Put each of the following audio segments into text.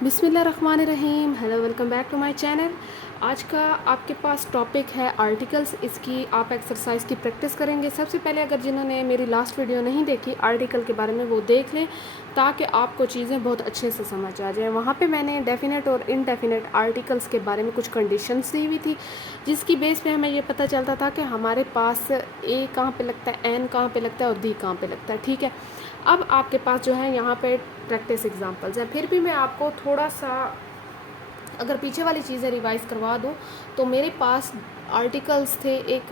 बिस्मिल्लाहिर्रहमानिर्रहीम। Hello, welcome back to my channel. आज का आपके पास टॉपिक है आर्टिकल्स। इसकी आप एक्सरसाइज की प्रैक्टिस करेंगे। सबसे पहले अगर जिन्होंने मेरी लास्ट वीडियो नहीं देखी आर्टिकल के बारे में, वो देख लें ताकि आपको चीज़ें बहुत अच्छे से समझ आ जाए। वहाँ पे मैंने डेफिनेट और इनडेफिनेट आर्टिकल्स के बारे में कुछ कंडीशंस दी हुई थी, जिसकी बेस पे हमें ये पता चलता था कि हमारे पास ए कहाँ पे लगता है, एन कहाँ पे लगता है और दी कहाँ पे लगता है। ठीक है, अब आपके पास जो है यहाँ पे प्रैक्टिस एग्जांपल्स हैं। फिर भी मैं आपको थोड़ा सा अगर पीछे वाली चीज़ें रिवाइज करवा दूँ तो मेरे पास आर्टिकल्स थे, एक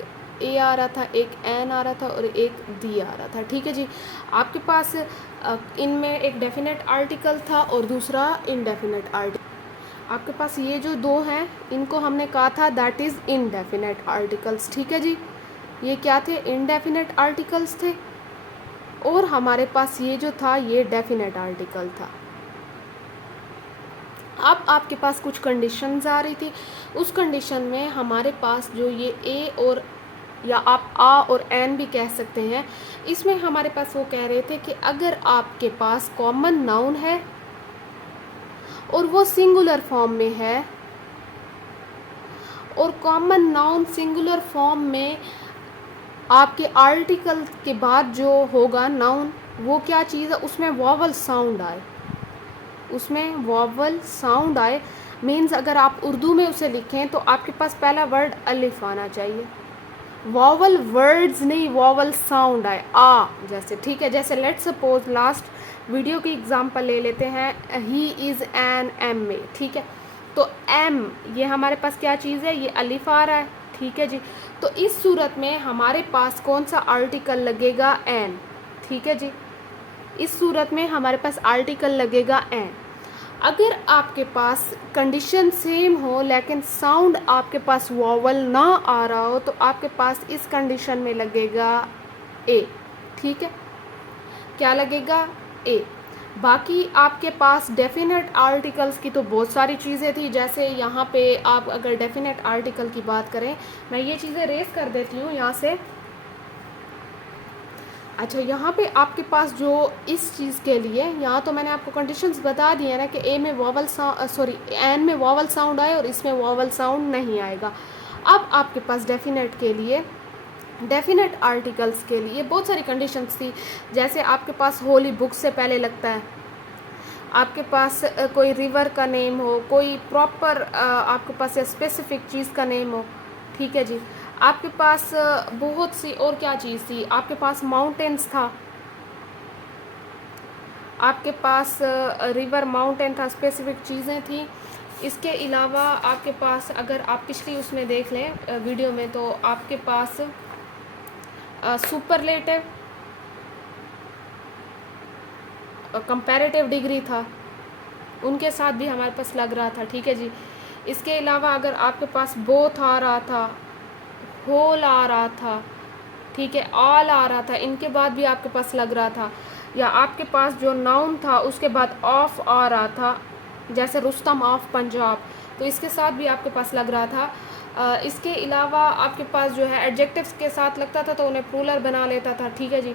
ए आ रहा था, एक एन आ रहा था और एक दी आ रहा था। ठीक है जी, आपके पास इनमें एक डेफिनेट आर्टिकल था और दूसरा इनडेफिनेट आर्टिकल। आपके पास ये जो दो हैं इनको हमने कहा था दैट इज़ इनडेफिनेट आर्टिकल्स। ठीक है जी, ये क्या थे? इनडेफिनेट आर्टिकल्स थे। और हमारे पास ये जो था ये डेफिनेट आर्टिकल था। अब आपके पास कुछ कंडीशंस आ रही थी। उस कंडीशन में हमारे पास जो ये ए और या आप आ और एन भी कह सकते हैं, इसमें हमारे पास वो कह रहे थे कि अगर आपके पास कॉमन नाउन है और वो सिंगुलर फॉर्म में है, और कॉमन नाउन सिंगुलर फॉर्म में आपके आर्टिकल के बाद जो होगा नाउन, वो क्या चीज़ है, उसमें वॉवल साउंड आए, उसमें वॉवल साउंड आए। मीन्स अगर आप उर्दू में उसे लिखें तो आपके पास पहला वर्ड अलिफ आना चाहिए। वॉवल वर्ड्स नहीं, वॉवल साउंड आए, आ जैसे। ठीक है, जैसे लेट्स सपोज लास्ट वीडियो की एग्जांपल ले लेते हैं, he is an M A. ठीक है, तो एम ये हमारे पास क्या चीज़ है, ये अलिफ आ रहा है। ठीक है जी, तो इस सूरत में हमारे पास कौन सा आर्टिकल लगेगा? एन। ठीक है जी, इस सूरत में हमारे पास आर्टिकल लगेगा एन। अगर आपके पास कंडीशन सेम हो लेकिन साउंड आपके पास वॉवल ना आ रहा हो तो आपके पास इस कंडीशन में लगेगा ए। ठीक है, क्या लगेगा? ए। बाकी आपके पास डेफिनेट आर्टिकल्स की तो बहुत सारी चीज़ें थी। जैसे यहाँ पे आप अगर डेफिनेट आर्टिकल की बात करें, मैं ये चीज़ें रेस कर देती हूँ यहाँ से। अच्छा, यहाँ पे आपके पास जो इस चीज़ के लिए, यहाँ तो मैंने आपको कंडीशंस बता दी है ना कि ए में वॉवल एन में वॉवल साउंड आए और इसमें वॉवल साउंड नहीं आएगा। अब आपके पास डेफिनेट के लिए, डेफिनेट आर्टिकल्स के लिए बहुत सारी कंडीशंस थी। जैसे आपके पास होली बुक से पहले लगता है, आपके पास कोई रिवर का नेम हो, कोई प्रॉपर आपके पास स्पेसिफिक चीज़ का नेम हो। ठीक है जी, आपके पास बहुत सी और क्या चीज़ थी, आपके पास माउंटेन्स था, आपके पास रिवर माउंटेन था, स्पेसिफिक चीज़ें थी। इसके अलावा आपके पास अगर आप पिछली उसमें देख लें वीडियो में, तो आपके पास सुपरलेटिव, कंपैरेटिव डिग्री था, उनके साथ भी हमारे पास लग रहा था। ठीक है जी, इसके अलावा अगर आपके पास बोथ आ रहा था, होल आ रहा था, ठीक है, ऑल आ रहा था, इनके बाद भी आपके पास लग रहा था। या आपके पास जो नाउन था उसके बाद ऑफ आ रहा था, जैसे रुस्तम ऑफ पंजाब, तो इसके साथ भी आपके पास लग रहा था। इसके अलावा आपके पास जो है एडजेक्टिव्स के साथ लगता था तो उन्हें प्लूरल बना लेता था। ठीक है जी,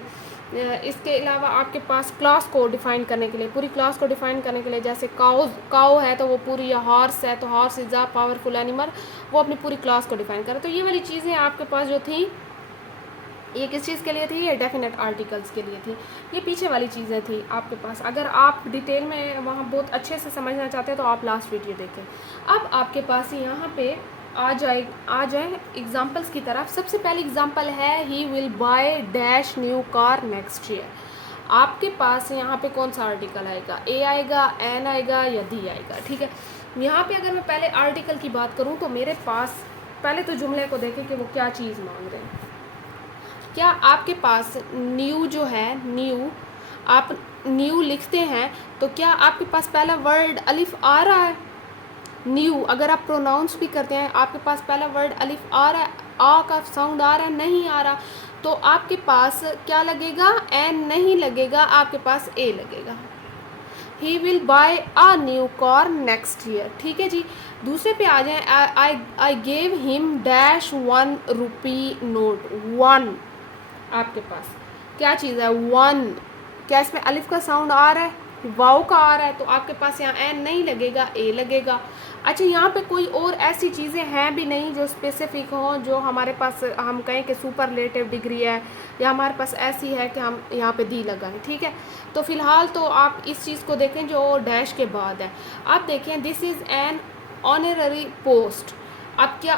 इसके अलावा आपके पास क्लास को डिफ़ाइन करने के लिए, पूरी क्लास को डिफ़ाइन करने के लिए, जैसे काउ है तो वो पूरी, या हॉर्स है तो horse is a powerful animal, वो अपनी पूरी क्लास को डिफ़ाइन करे। तो ये वाली चीज़ें आपके पास जो थी, ये किस चीज़ के लिए थी? ये डेफिनेट आर्टिकल्स के लिए थी। ये पीछे वाली चीज़ें थी आपके पास। अगर आप डिटेल में वहाँ बहुत अच्छे से समझना चाहते हैं तो आप लास्ट वीडियो देखें। अब आपके पास यहाँ पे आ जाए एग्जाम्पल्स की तरफ। सबसे पहले एग्जाम्पल है he will by dash new car next year. आपके पास यहाँ पे कौन सा आर्टिकल आएगा? ए आएगा, एन आएगा या दी आएगा? ठीक है, यहाँ पे अगर मैं पहले आर्टिकल की बात करूँ तो मेरे पास पहले तो जुमले को देखें कि वो क्या चीज़ मांग रहे हैं। क्या आपके पास न्यू जो है, न्यू आप न्यू लिखते हैं तो क्या आपके पास पहला वर्ड अलिफ आ रहा है? न्यू अगर आप प्रोनाउंस भी करते हैं, आपके पास पहला वर्ड अलिफ आ रहा है, आ का साउंड आ रहा है? नहीं आ रहा। तो आपके पास क्या लगेगा? एन नहीं लगेगा, आपके पास ए लगेगा। He will buy a new car next year. ठीक है जी, दूसरे पे आ जाए, I gave him dash 1 rupee note. 1 आपके पास क्या चीज़ है? 1। क्या इसमें अलिफ का साउंड आ रहा है? वाव का आ रहा है तो आपके पास यहाँ एन नहीं लगेगा, ए लगेगा। अच्छा, यहाँ पे कोई और ऐसी चीज़ें हैं भी नहीं जो स्पेसिफिक हों, जो हमारे पास हम कहें कि सुपरलेटिव डिग्री है, या हमारे पास ऐसी है कि हम यहाँ पे दी लगाएं। ठीक है, तो फ़िलहाल तो आप इस चीज़ को देखें जो डैश के बाद है। आप देखें this is an honorary post. अब क्या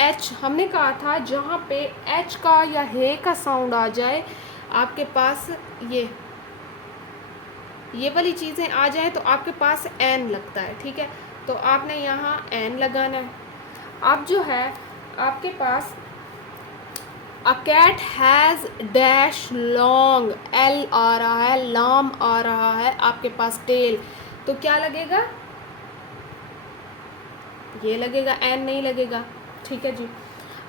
एच हमने कहा था, जहाँ पे एच का या हे का साउंड आ जाए आपके पास ये वाली चीज़ें आ जाए तो आपके पास एन लगता है। ठीक है, तो आपने यहाँ एन लगाना है। अब जो है आपके पास a cat has dash long, L आ रहा है, लॉम आ रहा है, आपके पास टेल, तो क्या लगेगा, ये लगेगा, एन नहीं लगेगा। ठीक है जी।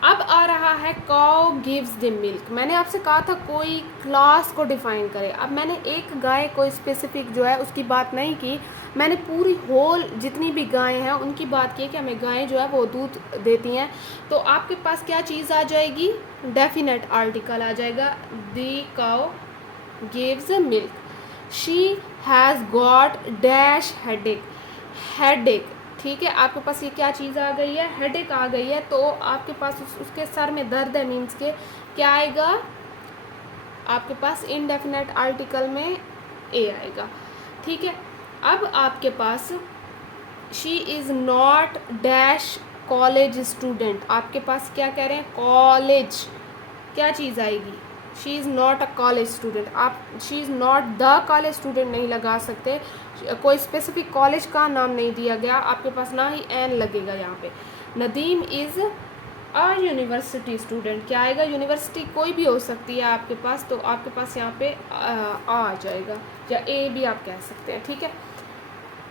अब आ रहा है काउ गिव्स द मिल्क। मैंने आपसे कहा था कोई क्लास को डिफाइन करे। अब मैंने एक गाय कोई स्पेसिफिक जो है उसकी बात नहीं की, मैंने पूरी होल जितनी भी गायें हैं उनकी बात की कि हमें गायें जो है वो दूध देती हैं। तो आपके पास क्या चीज़ आ जाएगी, डेफिनेट आर्टिकल आ जाएगा, the cow gives milk. She has got dash headache, headache. ठीक है, आपके पास ये क्या चीज़ आ गई है, हेडेक आ गई है, तो आपके पास उसके सर में दर्द है, मीन्स के क्या आएगा आपके पास, इनडेफिनेट आर्टिकल में ए आएगा। ठीक है, अब आपके पास she is not dash college student. आपके पास क्या कह रहे हैं, कॉलेज, क्या चीज़ आएगी, she is not a college student. आप she is not the college student नहीं लगा सकते, कोई स्पेसिफिक कॉलेज का नाम नहीं दिया गया, आपके पास ना ही एन लगेगा यहाँ पे। Nadeem is a university student, क्या आएगा, यूनिवर्सिटी कोई भी हो सकती है आपके पास, तो आपके पास यहाँ पे आ जाएगा, या ए भी आप कह सकते हैं। ठीक है,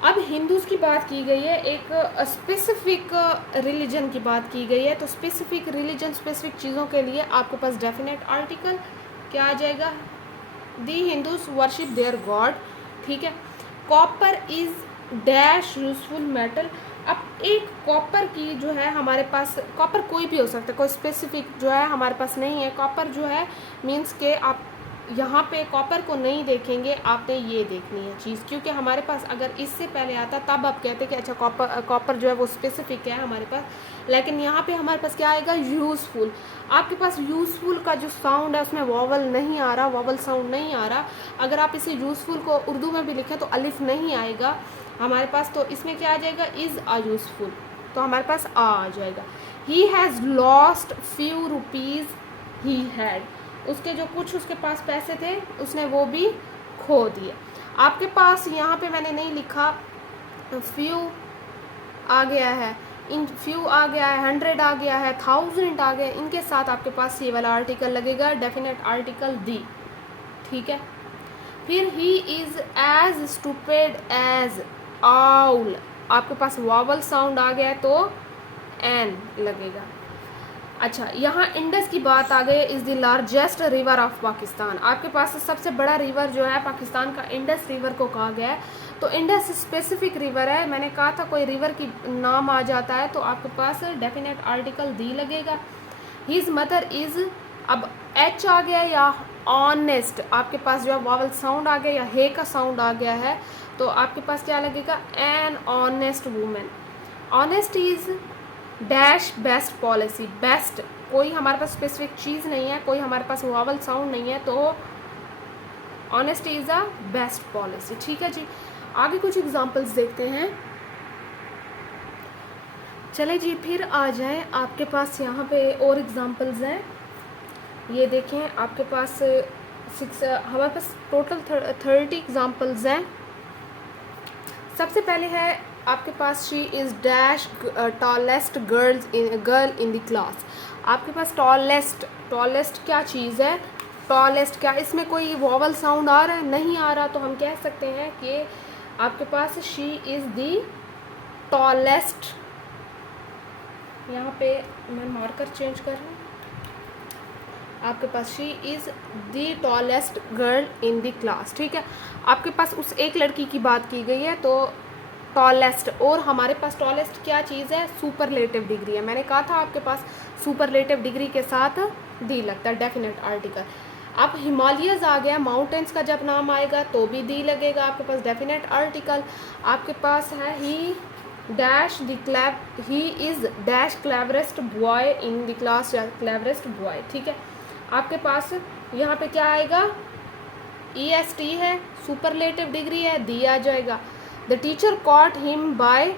अब हिंदूज़ की बात की गई है, एक स्पेसिफिक रिलीजन की बात की गई है, तो स्पेसिफिक रिलीजन, स्पेसिफिक चीज़ों के लिए आपके पास डेफिनेट आर्टिकल क्या आ जाएगा, दी हिंदूज वर्शिप देयर गॉड। ठीक है, copper is dash useful metal. अब एक कॉपर की जो है हमारे पास, कॉपर कोई भी हो सकता है, कोई स्पेसिफिक जो है हमारे पास नहीं है। कॉपर जो है मीन्स के आप यहाँ पे कॉपर को नहीं देखेंगे, आपने ये देखनी है चीज़, क्योंकि हमारे पास अगर इससे पहले आता तब आप कहते कि अच्छा कॉपर जो है वो स्पेसिफिक है हमारे पास, लेकिन यहाँ पे हमारे पास क्या आएगा, यूज़फुल। आपके पास यूज़फुल का जो साउंड है उसमें वॉवल नहीं आ रहा, वॉवल साउंड नहीं आ रहा। अगर आप इसे यूज़फुल को उर्दू में भी लिखें तो अलिफ नहीं आएगा हमारे पास, तो इसमें क्या आ जाएगा, इज़ आ यूज़फुल, तो हमारे पास आ जाएगा। He has lost few rupees he had, उसके जो कुछ उसके पास पैसे थे उसने वो भी खो दिए। आपके पास यहाँ पे मैंने नहीं लिखा, फ्यू आ गया है, इन फ्यू आ गया है, 100 आ गया है, 1000 आ गया, इनके साथ आपके पास ये वाला आर्टिकल लगेगा, डेफिनेट आर्टिकल दी। ठीक है, फिर he is as stupid as owl, आपके पास वावल साउंड आ गया तो एन लगेगा। अच्छा, यहाँ इंडस की बात आ गई, is the largest river of Pakistan. आपके पास सबसे बड़ा रिवर जो है पाकिस्तान का, इंडस रिवर को कहा गया है, तो इंडस स्पेसिफिक रिवर है। मैंने कहा था कोई रिवर की नाम आ जाता है तो आपके पास डेफिनेट आर्टिकल दी लगेगा। हिज मदर इज़, अब एच आ गया या ऑनेस्ट, आपके पास जो है वावल साउंड आ गया या हे का साउंड आ गया है, तो आपके पास क्या लगेगा, an honest women. Honest is dash best policy, best कोई हमारे पास स्पेसिफिक चीज़ नहीं है, कोई हमारे पास वावल साउंड नहीं है, तो honest is a best policy. ठीक है जी, आगे कुछ एग्जांपल्स देखते हैं। चले जी, फिर आ जाएं, आपके पास यहाँ पे और एग्जांपल्स हैं, ये देखें आपके पास हमारे पास टोटल 30 एग्जांपल्स हैं। सबसे पहले है आपके पास she is dash tallest girl in the class. आपके पास टॉलेस्ट क्या चीज़ है, टॉलेस्ट क्या, इसमें कोई वॉवल साउंड आ रहा है, नहीं आ रहा, तो हम कह सकते हैं कि आपके पास शी इज़ द टॉलेस्ट, यहाँ पे मैं मार्कर चेंज कर रहा हूँ, आपके पास she is the tallest girl in the class. ठीक है, आपके पास उस एक लड़की की बात की गई है, तो टॉलेस्ट, और हमारे पास टॉलेस्ट क्या चीज़ है, सुपरलेटिव डिग्री है। मैंने कहा था आपके पास सुपरलेटिव डिग्री के साथ दी लगता है, डेफिनेट आर्टिकल। अब हिमालयज आ गया, माउंटेन्स का जब नाम आएगा तो भी दी लगेगा आपके पास। डेफिनेट आर्टिकल आपके पास है ही dash he is dash cleverest boy in the class, या क्लेवरेस्ट बॉय, ठीक है। आपके पास यहाँ पे क्या आएगा, EST है, सुपरलेटिव डिग्री है, दी आ जाएगा। The teacher cot him by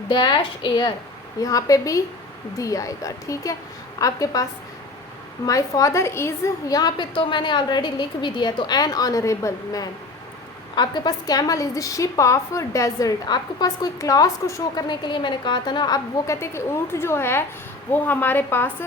dash air, यहाँ पे भी दी आएगा, ठीक है। आपके पास माई फादर इज़, यहाँ पे तो मैंने ऑलरेडी लिख भी दिया, तो एन ऑनरेबल मैन। आपके पास camel is the ship of desert, आपके पास कोई क्लास को शो करने के लिए मैंने कहा था ना। अब वो कहते हैं कि ऊँट जो है वो हमारे पास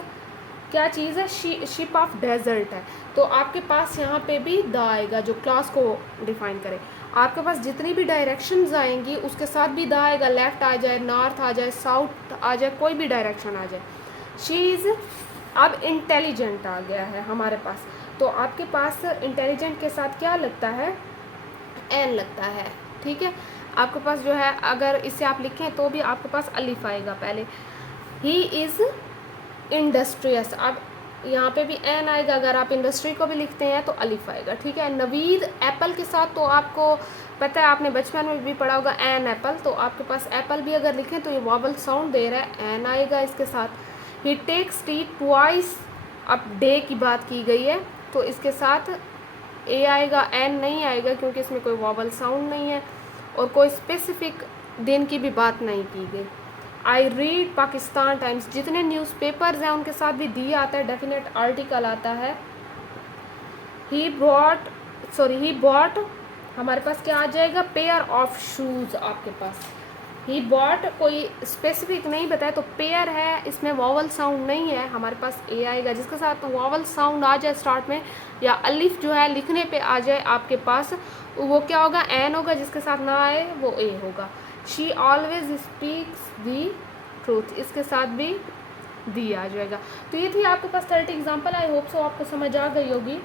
क्या चीज़ है, शिप ऑफ डेजर्ट है, तो आपके पास यहाँ पे भी द आएगा जो क्लास को डिफाइन करे। आपके पास जितनी भी डायरेक्शंस आएंगी उसके साथ भी द आएगा, लेफ़्ट आ जाए, नॉर्थ आ जाए, साउथ आ जाए, कोई भी डायरेक्शन आ जाए। शी इज़, अब इंटेलिजेंट आ गया है हमारे पास, तो आपके पास इंटेलिजेंट के साथ क्या लगता है, एन लगता है, ठीक है। आपके पास जो है अगर इसे आप लिखें तो भी आपके पास अलिफ आएगा पहले। ही इज़ इंडस्ट्रियस, अब यहाँ पे भी एन आएगा, अगर आप इंडस्ट्री को भी लिखते हैं तो अलिफ आएगा, ठीक है। नवीद एप्पल के साथ तो आपको पता है, आपने बचपन में भी पढ़ा होगा एन एप्पल, तो आपके पास एप्पल भी अगर लिखें तो ये वॉवल साउंड दे रहा है, एन आएगा इसके साथ। ही टेक्स टी ट्वाइस, अब डे की बात की गई है तो इसके साथ ए आएगा, एन नहीं आएगा क्योंकि इसमें कोई वॉवल साउंड नहीं है और कोई स्पेसिफिक दिन की भी बात नहीं की गई। आई रीड पाकिस्तान टाइम्स, जितने न्यूज़पेपर्स हैं उनके साथ भी दी आता है, डेफिनेट आर्टिकल आता है। ही बॉट हमारे पास क्या आ जाएगा, पेयर ऑफ शूज़ आपके पास। ही बॉट कोई स्पेसिफिक नहीं बताया तो पेयर है, इसमें वॉवल साउंड नहीं है, हमारे पास ए आएगा। जिसके साथ वॉवल साउंड आ जाए स्टार्ट में या अलिफ जो है लिखने पे आ जाए आपके पास, वो क्या होगा, एन होगा, जिसके साथ ना आए वो ए होगा। She always speaks the truth, इसके साथ भी दी आ जाएगा। तो ये थी आपके पास 30 एग्जाम्पल, आई होप सो आपको समझ आ गई होगी।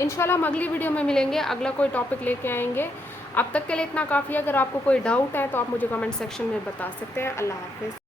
इंशाल्लाह हम अगली वीडियो में मिलेंगे, अगला कोई टॉपिक लेके आएंगे। अब तक के लिए इतना काफ़ी है, अगर आपको कोई डाउट है तो आप मुझे कमेंट सेक्शन में बता सकते हैं। अल्लाह हाफिज़।